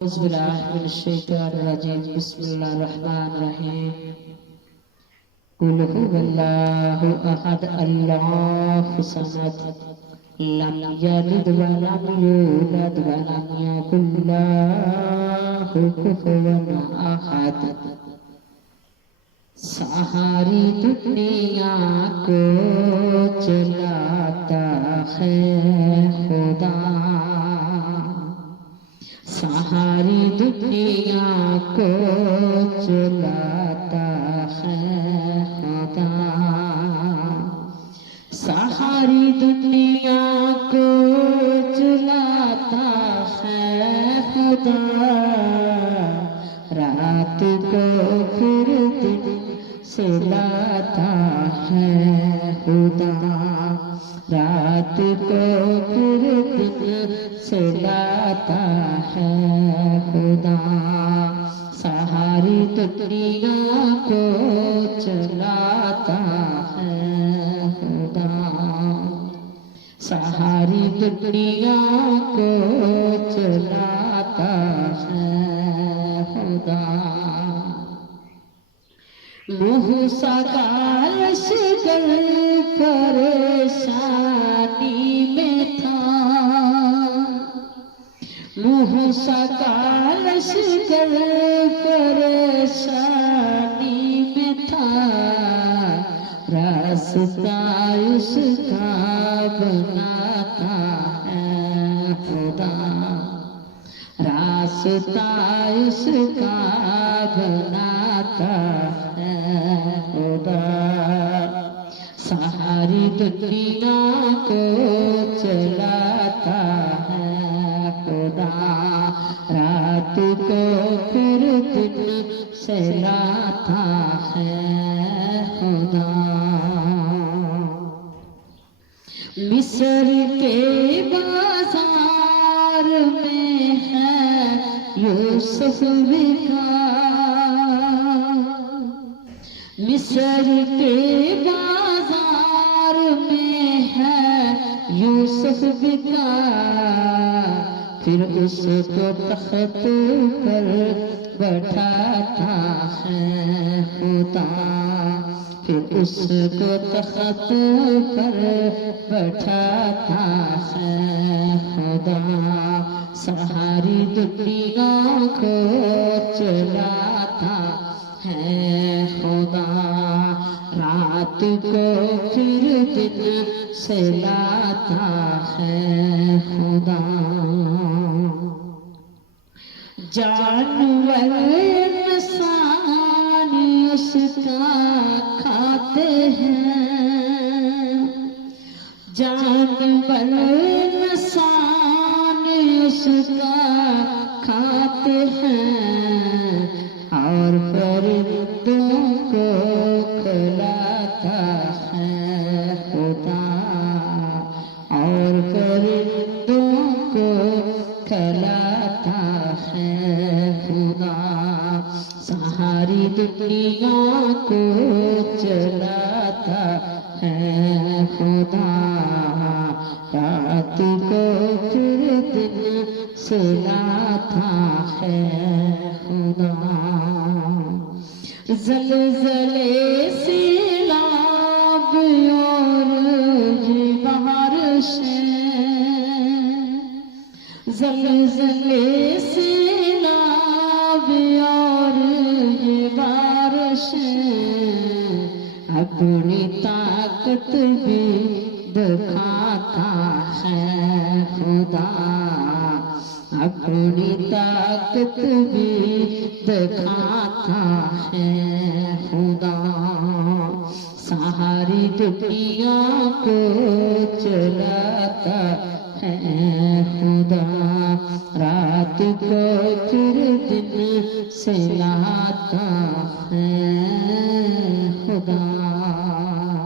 बिस्मिल्लाहिर्रहमानिर्रहीम कुल हुवल्लाहु अहद अल्लाहु समद लम यलिद व लम यूलद व लम यकुल लहु कुफुवन अहद। सारी दुनिया को चलाता है खुदा, सारी दुनिया को चलाता है खुदा, सारी दुनिया को चलाता है खुदा। रात को फिर दिन सुलाता है खुदा, रात को फिर दिन सुलाता है खुदा। सारी दुनिया को चलाता है खुदा, सारी दुनिया को चलाता है खुदा। मूसा का लश्कर परेशानी में था, मूसा का लश्कर परेशानी में था। रास्ता उसका बनाता है खुदा, रास्ता उसका बनाता है खुदा। सारी दुनिया को चलाता है खुदा, रात को फिर दिन सहलाता है खुदा। मिस्र के बाजार में है यूसुफ बिका, मिस्र के बाजार में है यूसुफ बिका। फिर उसको तख्त पर बैठाता है खुदा, फिर उसको तख्त पर बैठाता है खुदा। सारी दुनिया को चलाता है खुदा, रात को फिर दिन सहलाता है खुदा। जानवर इंसान उसका खाते हैं, जानवर इंसान उसका खाते हैं। और परिंदों को खिलाता है खुदा, और परिंदों को खिलाता है खुदा। सारी दुनिया को चलाता है खुदा, रात को फिर दिन सुलाता है खुदा। ज़लज़ले सैलाब और बारिशें, ज़लज़ले सैलाब और बारिशें अपनी ताकत भी दिखाता है खुदा, अपनी ताकत भी दिखाता है खुदा। सारी दुनिया को चलाता है खुदा।